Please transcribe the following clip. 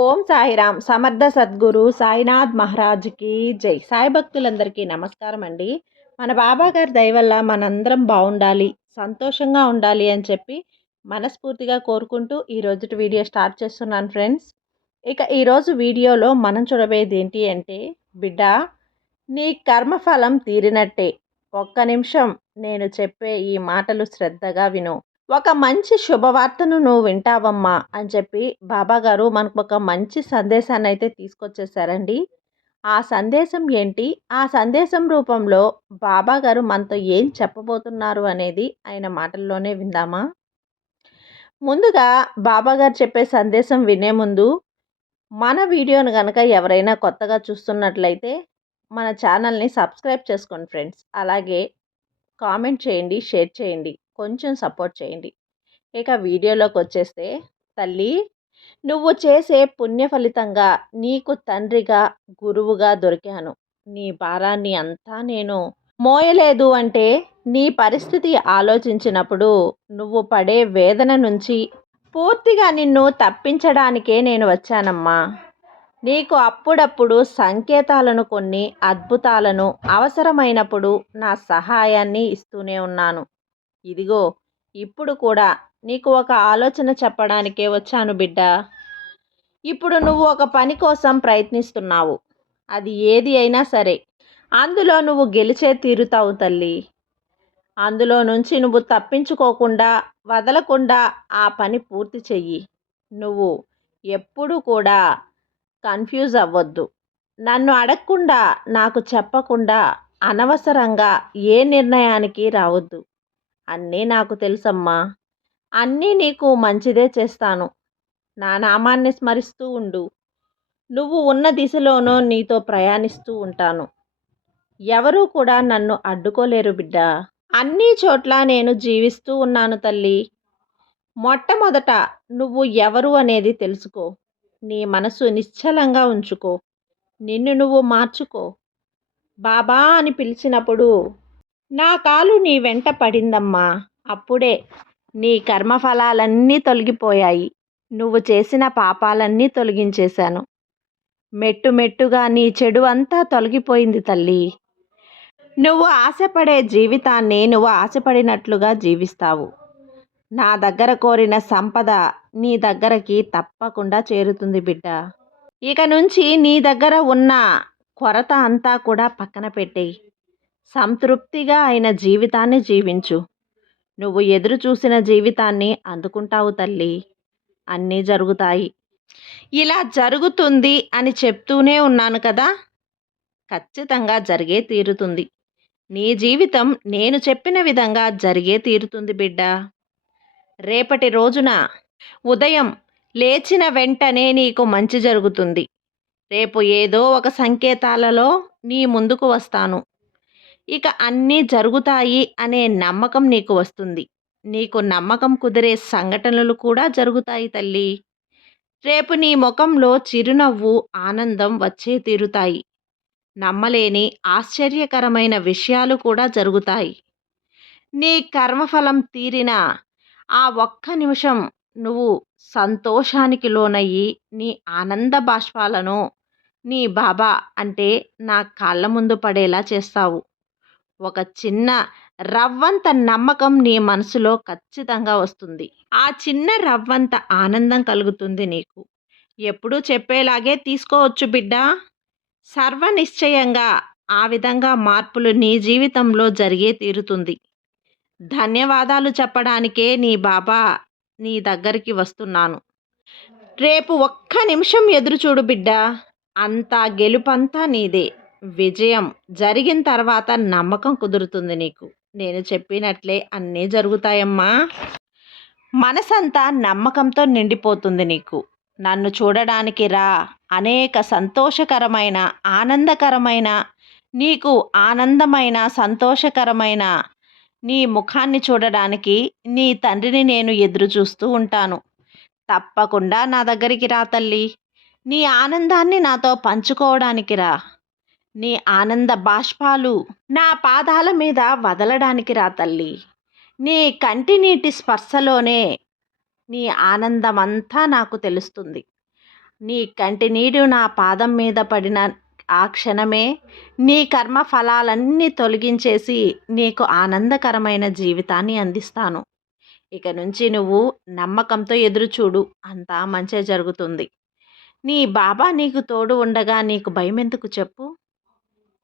ఓం సాయిరామ్. సమర్థ సద్గురు సాయినాథ్ మహారాజ్కి జై. సాయి భక్తులందరికీ నమస్కారం అండి. మన బాబా గారి దయ మనందరం బాగుండాలి సంతోషంగా ఉండాలి అని చెప్పి మనస్ఫూర్తిగా కోరుకుంటూ ఈ రోజుటి వీడియో స్టార్ట్ చేస్తున్నాను ఫ్రెండ్స్. ఇక ఈరోజు వీడియోలో మనం చూడబోయేది ఏంటి అంటే బిడ్డ నీ కర్మఫలం తీరినట్టే. ఒక్క నిమిషం నేను చెప్పే ఈ మాటలు శ్రద్ధగా విను. ఒక మంచి శుభవార్తను నువ్వు వింటావమ్మా అని చెప్పి బాబాగారు మనకు ఒక మంచి సందేశాన్ని అయితే తీసుకొచ్చేసారండి. ఆ సందేశం ఏంటి? ఆ సందేశం రూపంలో బాబాగారు మనతో ఏం చెప్పబోతున్నారు అనేది ఆయన మాటల్లోనే విందామా? ముందుగా బాబాగారు చెప్పే సందేశం వినే ముందు మన వీడియోను కనుక ఎవరైనా కొత్తగా చూస్తున్నట్లయితే మన ఛానల్ని సబ్స్క్రైబ్ చేసుకోండి ఫ్రెండ్స్. అలాగే కామెంట్ చేయండి షేర్ చేయండి. కొంచెం సపోర్ట్ చేయండి. ఇక వీడియోలోకి వచ్చేస్తే తల్లి నువ్వు చేసే పుణ్య ఫలితంగా నీకు తండ్రిగా గురువుగా దొరికాను. నీ భారాన్ని అంతా నేను మోయలేదు అంటే నీ పరిస్థితి ఆలోచించినప్పుడు నువ్వు పడే వేదన నుంచి పూర్తిగా నిన్ను తప్పించడానికే నేను వచ్చానమ్మా. నీకు అప్పుడప్పుడు సంకేతాలను కొన్ని అద్భుతాలను అవసరమైనప్పుడు నా సహాయాన్ని ఇస్తూనే ఉన్నాను. ఇదిగో ఇప్పుడు కూడా నీకు ఒక ఆలోచన చెప్పడానికే వచ్చాను బిడ్డ. ఇప్పుడు నువ్వు ఒక పని కోసం ప్రయత్నిస్తున్నావు. అది ఏది అయినా సరే. అందులో నువ్వు గెలిచే తీరుతావు తల్లి. అందులో నుంచి నువ్వు తప్పించుకోకుండా వదలకుండా ఆ పని పూర్తి చెయ్యి. నువ్వు ఎప్పుడు కూడా కన్ఫ్యూజ్ అవ్వద్దు. నన్ను అడగకుండా నాకు చెప్పకుండా అనవసరంగా ఏ నిర్ణయానికి రావద్దు. అన్నీ నాకు తెలుసమ్మా. అన్నీ నీకు మంచిదే చేస్తాను. నా నామాన్ని స్మరిస్తూ ఉండు. నువ్వు ఉన్న దిశలోనూ నీతో ప్రయాణిస్తూ ఉంటాను. ఎవరూ కూడా నన్ను అడ్డుకోలేరు బిడ్డ. అన్ని చోట్ల నేను జీవిస్తూ ఉన్నాను తల్లి. మొట్టమొదట నువ్వు ఎవరు అనేది తెలుసుకో. నీ మనసు నిశ్చలంగా ఉంచుకో. నిన్ను నువ్వు మార్చుకో. బాబా అని పిలిచినప్పుడు నా కాలు నీ వెంట పడిందమ్మా. అప్పుడే నీ కర్మఫలాలన్నీ తొలగిపోయాయి. నువ్వు చేసిన పాపాలన్నీ తొలగించేశాను. మెట్టు మెట్టుగా నీ చెడు అంతా తొలగిపోయింది తల్లి. నువ్వు ఆశపడే జీవితాన్ని నువ్వు ఆశపడినట్లుగా జీవిస్తావు. నా దగ్గర కోరిన సంపద నీ దగ్గరకి తప్పకుండా చేరుతుంది బిడ్డ. ఇక నుంచి నీ దగ్గర ఉన్న కొరత అంతా కూడా పక్కన పెట్టేయి. సంతృప్తిగా ఆయన జీవితాన్ని జీవించు. నువ్వు ఎదురు చూసిన జీవితాన్ని అందుకుంటావు తల్లి. అన్నీ జరుగుతాయి. ఇలా జరుగుతుంది అని చెప్తూనే ఉన్నాను కదా? ఖచ్చితంగా జరిగే తీరుతుంది. నీ జీవితం నేను చెప్పిన విధంగా జరిగే తీరుతుంది బిడ్డ. రేపటి రోజున ఉదయం లేచిన వెంటనే నీకు మంచి జరుగుతుంది. రేపు ఏదో ఒక సంకేతాలలో నీ ముందుకు వస్తాను. ఇక అన్నీ జరుగుతాయి అనే నమ్మకం నీకు వస్తుంది. నీకు నమ్మకం కుదిరే సంఘటనలు కూడా జరుగుతాయి తల్లి. రేపు నీ ముఖంలో చిరునవ్వు ఆనందం వచ్చే తీరుతాయి. నమ్మలేని ఆశ్చర్యకరమైన విషయాలు కూడా జరుగుతాయి. నీ కర్మఫలం తీరిన ఆ ఒక్క నిమిషం నువ్వు సంతోషానికి లోనయ్యి నీ ఆనంద బాష్పాలను నీ బాబా అంటే నా కాళ్ళ ముందు పడేలా చేస్తావు. ఒక చిన్న రవ్వంత నమ్మకం నీ మనసులో ఖచ్చితంగా వస్తుంది. ఆ చిన్న రవ్వంత ఆనందం కలుగుతుంది నీకు. ఎప్పుడూ చెప్పేలాగే తీసుకోవచ్చు బిడ్డ. సర్వనిశ్చయంగా ఆ విధంగా మార్పులు నీ జీవితంలో జరిగే తీరుతుంది. ధన్యవాదాలు చెప్పడానికే నీ బాబా నీ దగ్గరికి వస్తున్నాను. రేపు ఒక్క నిమిషం ఎదురుచూడు బిడ్డ. అంతా గెలుపంతా నీదే. విజయం జరిగిన తర్వాత నమ్మకం కుదురుతుంది నీకు. నేను చెప్పినట్లే అన్నీ జరుగుతాయమ్మా. మనసంతా నమ్మకంతో నిండిపోతుంది నీకు. నన్ను చూడడానికి రా. అనేక సంతోషకరమైన ఆనందకరమైన నీకు ఆనందమైన సంతోషకరమైన నీ ముఖాన్ని చూడడానికి నీ తండ్రిని నేను ఎదురు చూస్తూ ఉంటాను. తప్పకుండా నా దగ్గరికి రా తల్లి. నీ ఆనందాన్ని నాతో పంచుకోవడానికి రా. నీ ఆనంద బాష్పాలు నా పాదాల మీద వదలడానికి రా తల్లి. నీ కంటి నీటి స్పర్శలోనే నీ ఆనందమంతా నాకు తెలుస్తుంది. నీ కంటి నీడు నా పాదం మీద పడిన ఆ క్షణమే నీ కర్మ ఫలాలన్నీ తొలగించేసి నీకు ఆనందకరమైన జీవితాన్ని అందిస్తాను. ఇక నుంచి నువ్వు నమ్మకంతో ఎదురుచూడు. అంతా మంచే జరుగుతుంది. నీ బాబా నీకు తోడు ఉండగా నీకు భయం ఎందుకు చెప్పు?